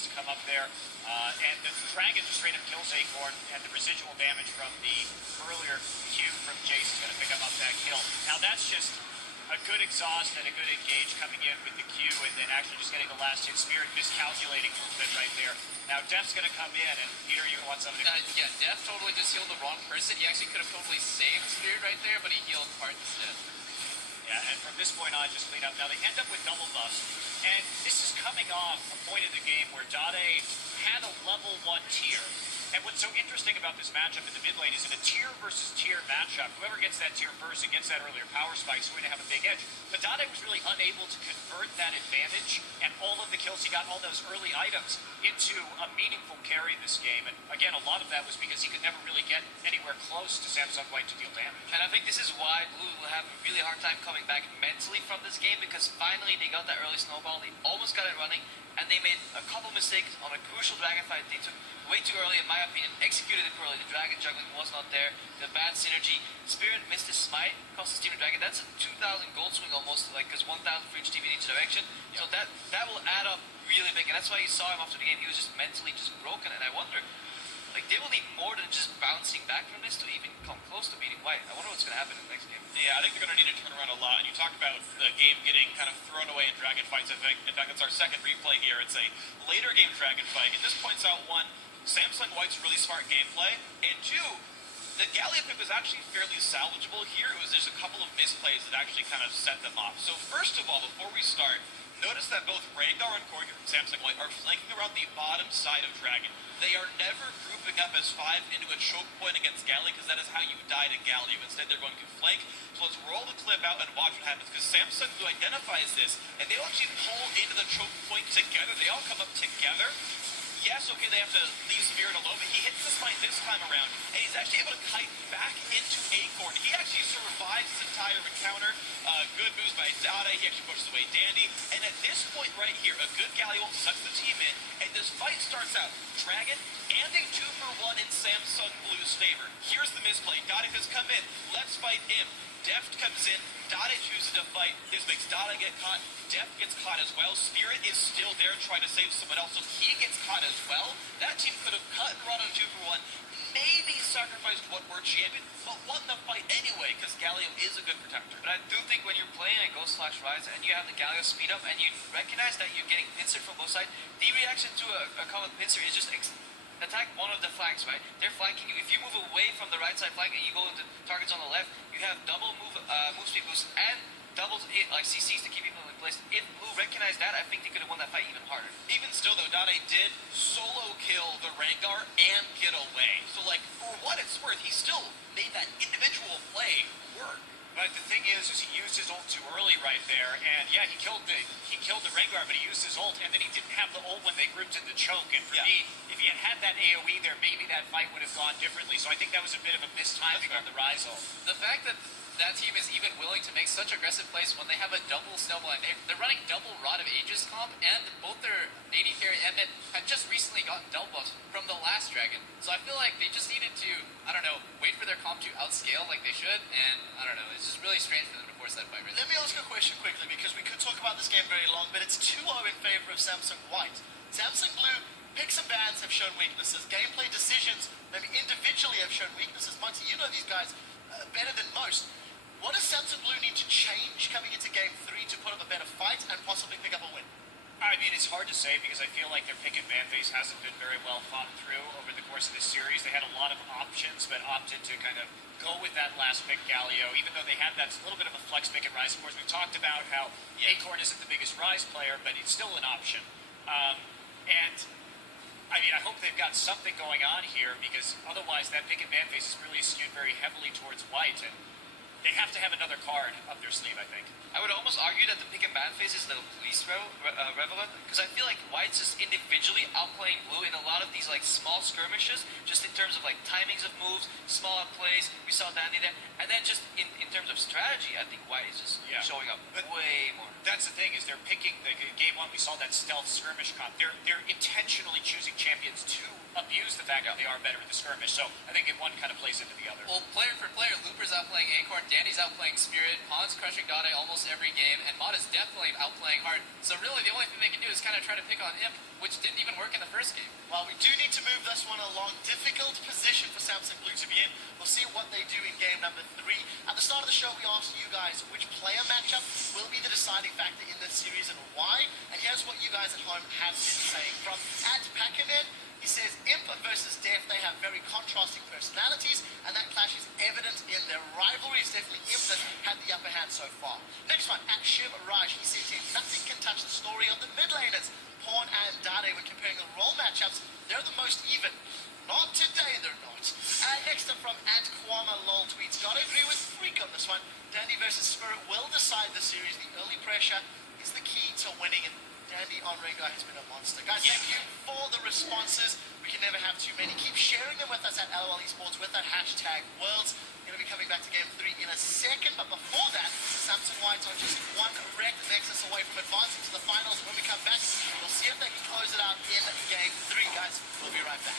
AoEs to come up there. And the Dragon just straight up kills Acorn, and the residual damage from the earlier Q from Jace is going to pick up that kill. Now that's just a good exhaust and a good engage coming in with the Q, and then actually just getting the last hit. Spirit miscalculating a little bit right there. Now Def's going to come in, and Peter, you want something to... Yeah, Def totally just healed the wrong person. He actually could have totally saved Spirit right there, but he healed Part instead. Yeah, and from this point on, just clean up. Now they end up with double buffs, and this is coming off a point in the game where Dade had a level 1 tier. And what's so interesting about this matchup in the mid lane is in a tier versus tier matchup, whoever gets that tier first and gets that earlier power spike is going to have a big edge. But Dade was really unable to convert that advantage and all of the kills he got, all those early items, into a meaningful carry this game. And again, a lot of that was because he could never really get anywhere close to Samsung White to deal damage. And I think this is why Blue will have a really hard time coming back mentally from this game, because finally they got that early snowball, they almost got it running, and they made a couple mistakes on a crucial dragon fight. They took way too early, in my opinion, executed it poorly. The dragon juggling was not there, the bad synergy. Spirit missed his smite, cost his team a dragon. That's a 2,000 gold swing almost, like, because 1,000 for each team in each direction. Yep. So that will add up really big, and that's why you saw him after the game. He was just mentally just broken, and I wonder, like, they will need more than just bouncing back from this to even come close to beating White. I wonder what's going to happen in the next game. Yeah, I think they're going to need to turn around a lot. And you talked about the game getting kind of thrown away in dragon fights. In fact, it's our second replay here. It's a later game dragon fight. And this points out, one, Samsung White's really smart gameplay. And two, the Gallia pick was actually fairly salvageable here. It was just a couple of misplays that actually kind of set them off. So first of all, before we start, notice that both Rengar and Korki from Samsung White are flanking around the bottom side of Dragon. They are never grouping up as 5 into a choke point against Gallia, because that is how you die to Gallia. Instead, they're going to flank. So let's roll the clip out and watch what happens, because Samsung Blue identifies this, and they actually pull into the choke point together. They all come up together. Yes, okay, they have to leave Spirit alone, but he hits the smite this time around, and he's actually able to kite back into Acorn. He actually survives this entire encounter. Good moves by Dade. He actually pushes away Dandy. And at this point right here, a good Galio sucks the team in, and this fight starts out. Dragon and a 2-for-1 in Samsung Blue's favor. Here's the misplay. Dade has come in. Let's fight him. Deft comes in. Dade chooses to fight. This makes Dade get caught. Deft gets caught as well. Spirit is still there trying to save someone else, so he gets caught as well. That team could have cut and run on 2-for-1, maybe sacrificed one more champion, but won the fight anyway, because Galio is a good protector. But I do think when you're playing a Ghost/Rise and you have the Galio speed up and you recognize that you're getting pincered from both sides, the reaction to a common pincer is just attack one of the flanks, right? They're flanking you. If you move away from the right side flank and you go into targets on the left, you have double move speed boost and double like CCs to keep people in place. If Blue recognized that, I think they could have won that fight even harder. Even still, though, Dade did solo kill the Rengar and get away. So, like, for what it's worth, he still made that individual play work. But the thing is he used his ult too early right there, and yeah, he killed the Rengar, but he used his ult, and then he didn't have the ult when they grouped in the choke. And for me, if he had had that AoE there, maybe that fight would have gone differently. So I think that was a bit of a mistiming on the Rise ult. The fact that that team is even willing to make such aggressive plays when they have a double snowball, and they're running double Rod of Ages comp, and both their AD carry and then had just recently gotten double buffs from the last Dragon. So I feel like they just needed to, I don't know, wait for their comp to outscale like they should, and I don't know, it's just really strange for them to force that fight. Really. Let me ask a question quickly, because we could talk about this game very long, but it's 2-0 in favor of Samsung White. Samsung Blue picks and bans have shown weaknesses. Gameplay decisions, maybe individually, have shown weaknesses. Monty, you know these guys better than most. What does Samsung Blue need to change coming into Game 3 to put up a better fight and possibly pick up a win? I mean, it's hard to say because I feel like their pick and ban phase hasn't been very well thought through over the course of this series. They had a lot of options, but opted to kind of go with that last pick, Galio, even though they had that little bit of a flex pick at Rise. Of course, we've talked about how Acorn isn't the biggest Rise player, but it's still an option. And I mean, I hope they've got something going on here, because otherwise that pick and ban phase is really skewed very heavily towards White, and they have to have another card up their sleeve, I think. I would almost argue that the pick and ban phase is the least relevant, because I feel like White's just individually outplaying Blue in a lot of these like small skirmishes, just in terms of like timings of moves, small plays. We saw Dandy there, and then just in terms of strategy, I think White is just showing up way more. That's the thing, is they're picking the game one. We saw that stealth skirmish comp. They're intentionally choosing champions to abuse the fact that they are better at the skirmish. So I think one kind of plays into the other. Well, player for player, Looper's outplaying Acorn, Dandy's outplaying Spirit, Han's crushing Dade almost every game, and Mod is definitely outplaying Hard. So really, the only thing they can do is kind of try to pick on Imp, which didn't even work in the first game. Well, we do need to move this one along. Difficult position for Samsung Blue to be in. We'll see what they do in game number 3. At the start of the show, we asked you guys which player matchup will be the deciding factor in this series and why. And here's what you guys at home have been saying. From @Packerman, he says Imp versus Def, they have very contrasting personalities, and that clash is evident in their rivalries. Definitely Imp that had the upper hand so far. Next one, @Shiv Raj, he says here, nothing can touch the story of the mid laners. Pawn and Dade, when comparing the role matchups, they're the most even. Not today, they're not. Next up from @Kwama Lol tweets, gotta agree with Freak on this one. Dandy versus Spirit will decide the series. The early pressure is the key to winning, and Dandy on Rengar has been a monster. Guys, thank you for the responses. We can never have too many. Keep sharing them with us at LOL Esports with that hashtag Worlds. Going to be coming back to game 3 in a second, but before that, Samsung Whites are just one wrecked Nexus away from advancing to the finals. When we come back, we'll see if they can close it out in game 3. Guys, we'll be right back.